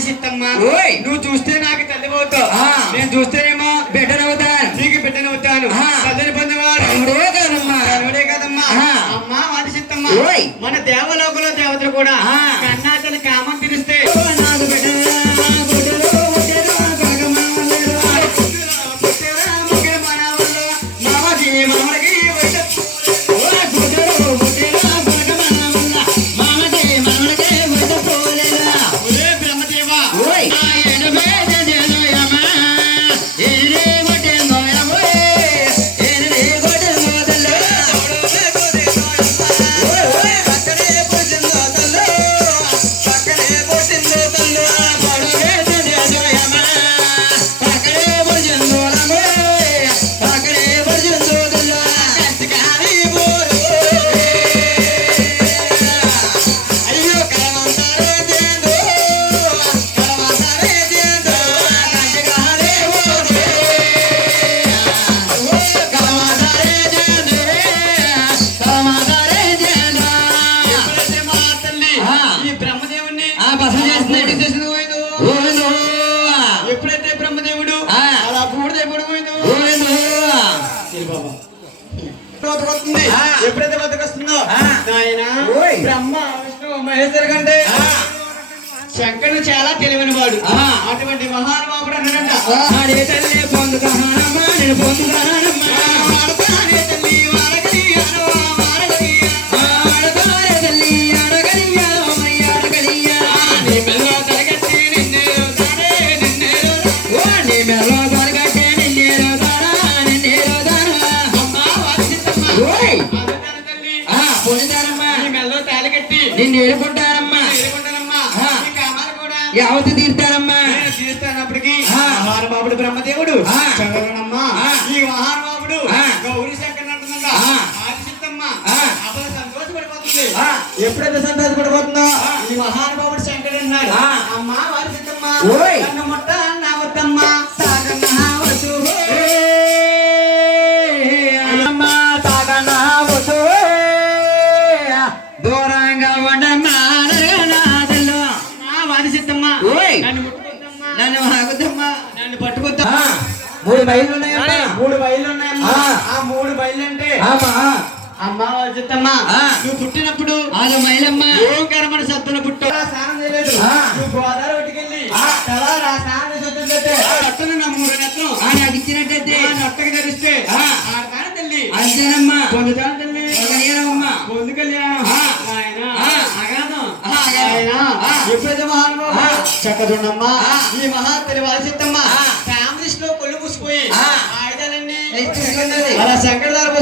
వాడిసిత్తమ్మా నువ్వు చూస్తే నాకు తల్లిపోతావు నేను చూస్తేనేమో బిడ్డనవుతాను నీకు బిడ్డనవుతాను తల్లిని పొందేవాడు కనుడే కదమ్మా అమ్మా వాడిసిత్తమ్మా మన దేవలోకంలో దేవతలు కూడా కన్నా తన కామం తీరిస్తే నాకు బిడ్డ ఎప్పుడైతే బ్రహ్మదేవుడు అలా పూడితే పడిపోయింది ఎప్పుడైతే బతకొస్తుందో ఆయన బ్రహ్మ విష్ణు మహేశ్వరు కంటే శంకరుడు చాలా తెలివైన వాడు అటువంటి మహానుభావుడు అన్నాడంట తల్లి పొందుతానమ్మా నేను పొందుతానమ్మా నిన్ను ఏడుకుంటానమ్మా యావత్తు తీర్తానమ్మా తీర్తానప్పటికీ మహానుభావుడు బ్రహ్మదేవుడు చదవనమ్మా ఈ మహానుభావుడు గౌరీ శంకర్ అంటుందంట ఆదిశక్తమ్మ అప్పుడు సంతోషపడిపోతుంది ఎప్పుడైతే సంతోషపడిపోతుందో ఈ మహానుభావుడు శంకర్ అన్నాడు అమ్మా ఆదిశక్తమ్మ నన్ను ముట్ట నా వద్దమ్మ దూరంగా ఉండమ్మా వాదిసిద్దమ్మా నన్ను ఆగుద్దమ్మా నన్ను పట్టుకొద్దా 3 మైళ్ళు ఉన్నాయమ్మా 3 మైళ్ళు ఉన్నాయమ్మా ఆ 3 మైళ్ళు అంటే అమ్మా వాదిద్దమ్మా నువ్వు పుట్టినప్పుడు 6 మైలమ్మ ఓంకారమని సత్తున పుట్టావు స్నానం చేయలేదు నువ్వు గోదావరి ఒట్టుకెళ్ళి తలారా స్నానం చేస్తుంటే నట్టును నా 3 నట్లు నాకు ఇచ్చినట్టయితే నట్టకి ధరిస్తే ఆడతాను తల్లి అంతేనమ్మా పొందుతాను తల్లి పొందు కళ్యాణం ఎప్పుడైతే మహానుభావుడు చక్కదుండమ్మా ఈ మహా తెలివాల్సిద్దమ్మా ఫ్యామిలీస్ లో కొల్లు మూసిపోయి ఆయుధాలన్నీ అలా శంకర్